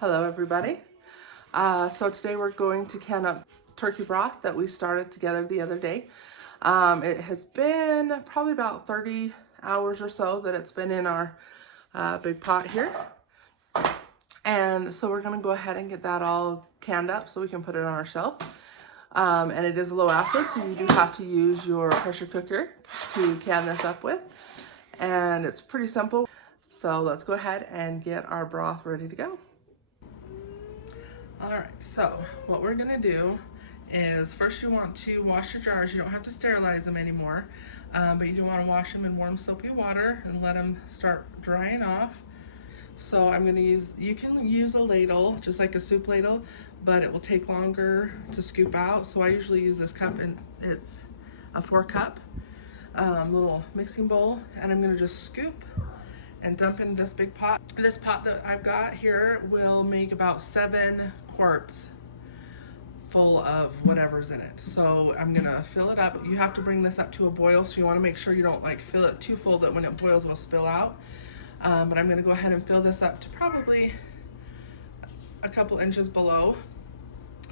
Hello everybody. So today we're going to can up turkey broth that we started together the other day. It has been probably about 30 hours or so that it's been in our big pot here. And so we're gonna go ahead and get that all canned up so we can put it on our shelf. And it is low acid, so you do have to use your pressure cooker to can this up with. And it's pretty simple. So let's go ahead and get our broth ready to go. All right, so what we're gonna do is first you want to wash your jars. You don't have to sterilize them anymore, but you do want to wash them in warm soapy water and let them start drying off. So I'm gonna use, you can use a ladle, just like a soup ladle, but it will take longer to scoop out. So I usually use this cup, and it's a 4-cup little mixing bowl, and I'm gonna just scoop and dump in this big pot. This pot that I've got here will make about 7 quarts full of whatever's in it. So I'm gonna fill it up. You have to bring this up to a boil, so you wanna make sure you don't like fill it too full that when it boils it'll spill out. But I'm gonna go ahead and fill this up to probably a couple inches below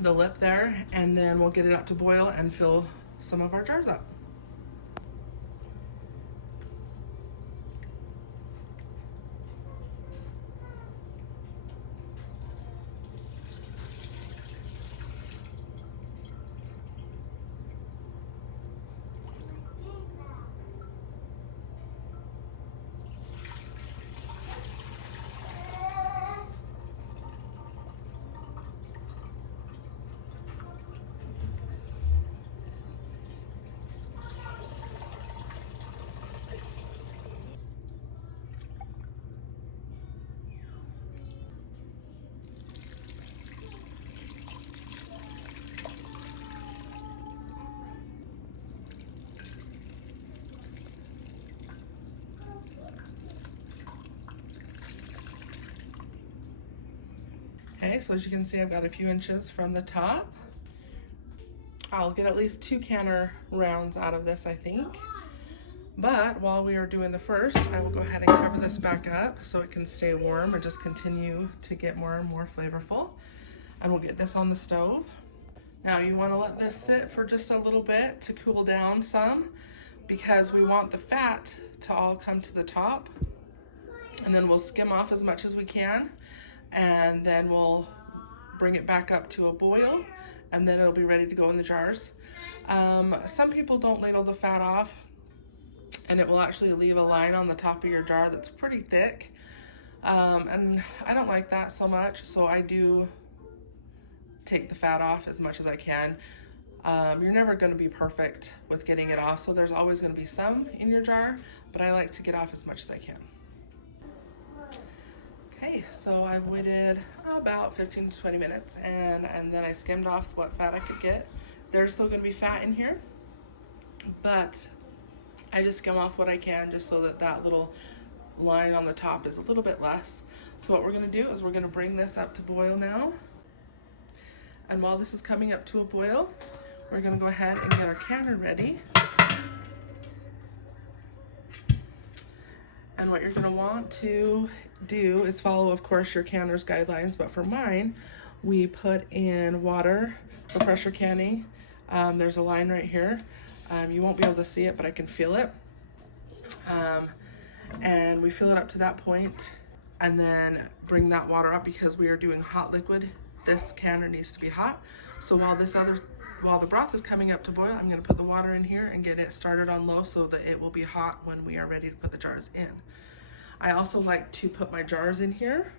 the lip there, and then we'll get it up to boil and fill some of our jars up. Okay, so as you can see, I've got a few inches from the top. I'll get at least 2 canner rounds out of this, I think. But while we are doing the first, I will go ahead and cover this back up so it can stay warm and just continue to get more and more flavorful. And we'll get this on the stove. Now you want to let this sit for just a little bit to cool down some, because we want the fat to all come to the top. And then we'll skim off as much as we can, and then we'll bring it back up to a boil, and then it'll be ready to go in the jars. Some people don't ladle the fat off, and it will actually leave a line on the top of your jar that's pretty thick, and I don't like that so much, so I do take the fat off as much as I can. You're never going to be perfect with getting it off, so there's always going to be some in your jar, but I like to get off as much as I can. Okay, so I've waited about 15 to 20 minutes, and then I skimmed off what fat I could get. There's still gonna be fat in here, but I just skim off what I can just so that that little line on the top is a little bit less. So what we're gonna do is we're gonna bring this up to boil now. And while this is coming up to a boil, we're gonna go ahead and get our canner ready. And what you're gonna want to do is follow, of course, your canner's guidelines, but for mine, we put in water for pressure canning. There's a line right here. You won't be able to see it, but I can feel it. And we fill it up to that point, and then bring that water up because we are doing hot liquid. This canner needs to be hot. So while the broth is coming up to boil, I'm gonna put the water in here and get it started on low so that it will be hot when we are ready to put the jars in. I also like to put my jars in here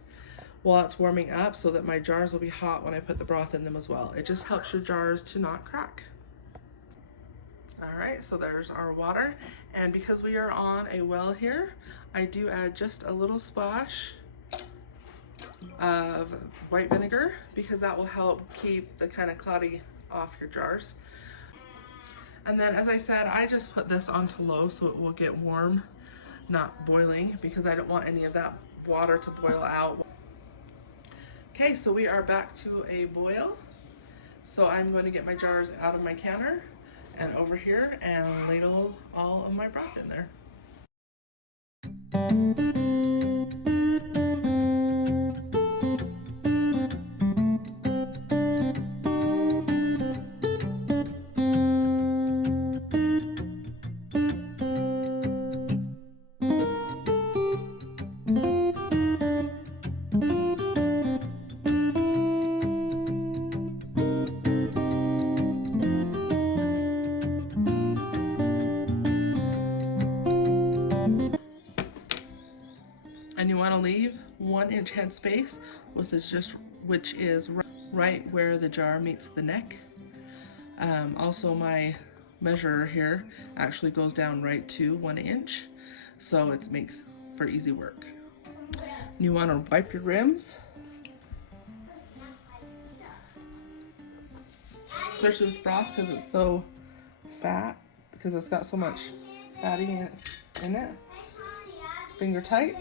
while it's warming up so that my jars will be hot when I put the broth in them as well. It just helps your jars to not crack. All right, so there's our water. And because we are on a well here, I do add just a little splash of white vinegar because that will help keep the kind of cloudy off your jars. And then, as I said, I just put this onto low so it will get warm, not boiling, because I don't want any of that water to boil out. Okay, so we are back to a boil. So I'm going to get my jars out of my canner and over here and ladle all of my broth in there. And you want to leave 1 inch head space, which is right where the jar meets the neck. Also, my measurer here actually goes down right to 1 inch, so it makes for easy work. You want to wipe your rims, especially with broth because it's so fat, because it's got so much fatty in it. Finger tight.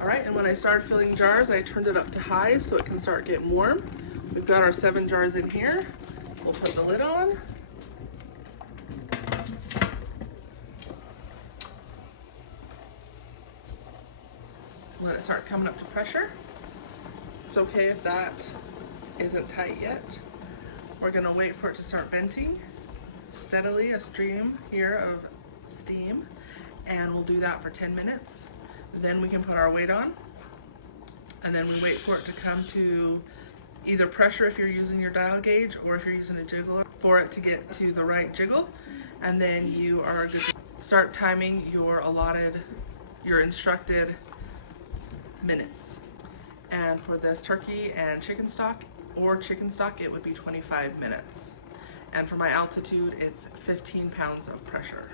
Alright, and when I started filling jars, I turned it up to high so it can start getting warm. We've got our 7 jars in here. We'll put the lid on. Let it start coming up to pressure. It's okay if that isn't tight yet. We're gonna wait for it to start venting steadily, a stream here of steam, and we'll do that for 10 minutes. Then we can put our weight on, and then we wait for it to come to either pressure if you're using your dial gauge, or if you're using a jiggler, for it to get to the right jiggle, and then you are good to start timing your instructed minutes. And for this turkey and chicken stock, it would be 25 minutes. And for my altitude, it's 15 pounds of pressure.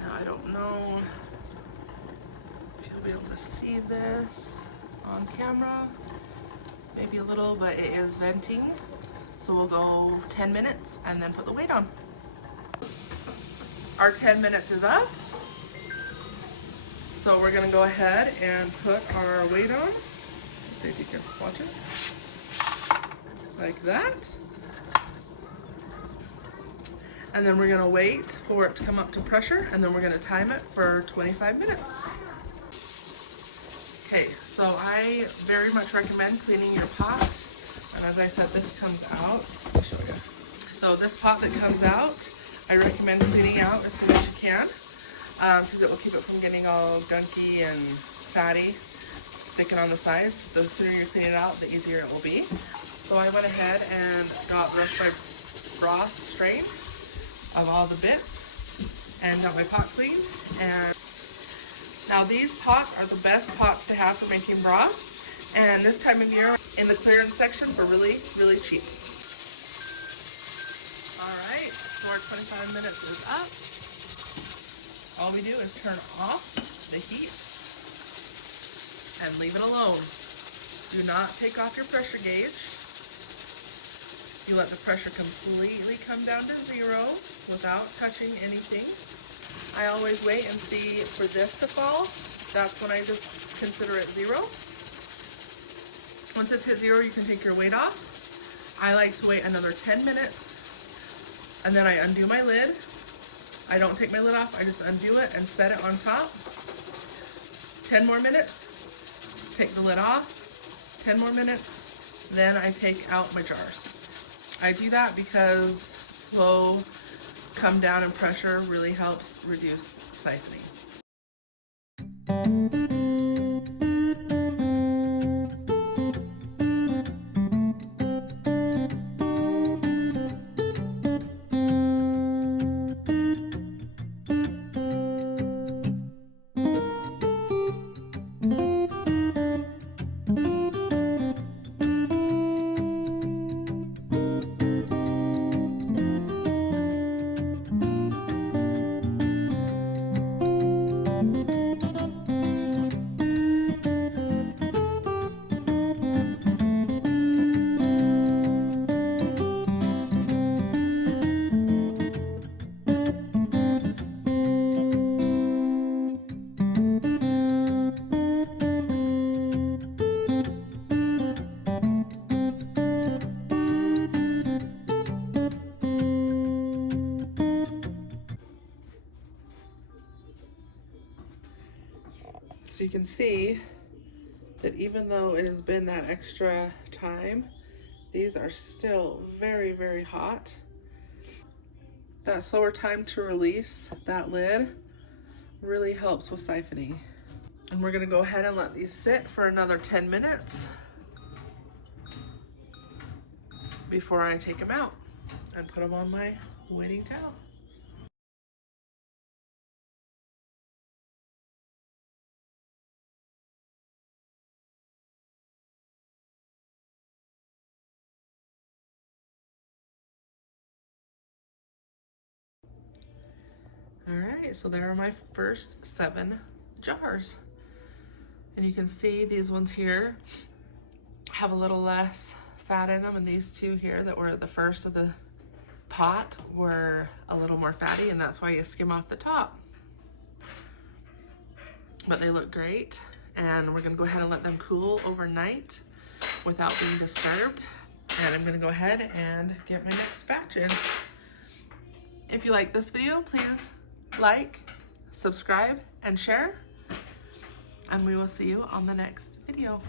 Now, I don't know if you'll be able to see this on camera. Maybe a little, but it is venting. So we'll go 10 minutes and then put the weight on. Our 10 minutes is up. So we're gonna go ahead and put our weight on. See if you can watch it. Like that. And then we're gonna wait for it to come up to pressure, and then we're gonna time it for 25 minutes. Okay, so I very much recommend cleaning your pot. And as I said, this comes out. Let me show you. So this pot that comes out, I recommend cleaning out as soon as you can, because it will keep it from getting all gunky and fatty, sticking on the sides. The sooner you clean it out, the easier it will be. So I went ahead and got my broth strained of all the bits and got my pot cleaned. And now these pots are the best pots to have for making broth. And this time of year in the clearance section for really, really cheap. All right, so our 25 minutes is up. All we do is turn off the heat and leave it alone. Do not take off your pressure gauge. You let the pressure completely come down to 0 without touching anything. I always wait and see for this to fall. That's when I just consider it 0. Once it's hit 0, you can take your weight off. I like to wait another 10 minutes, and then I undo my lid. I don't take my lid off, I just undo it and set it on top. 10 more minutes, take the lid off. 10 more minutes, then I take out my jars. I do that because slow come down in pressure really helps reduce siphoning. So you can see that even though it has been that extra time, These are still very, very hot. That slower time to release that lid really helps with siphoning. And we're gonna go ahead and let these sit for another 10 minutes before I take them out and put them on my waiting towel. All right, so there are my first 7 jars. And you can see these ones here have a little less fat in them, and these 2 here that were the first of the pot were a little more fatty, and that's why you skim off the top. But they look great, and we're gonna go ahead and let them cool overnight without being disturbed. And I'm gonna go ahead and get my next batch in. If you like this video, please like, subscribe, and share, and we will see you on the next video.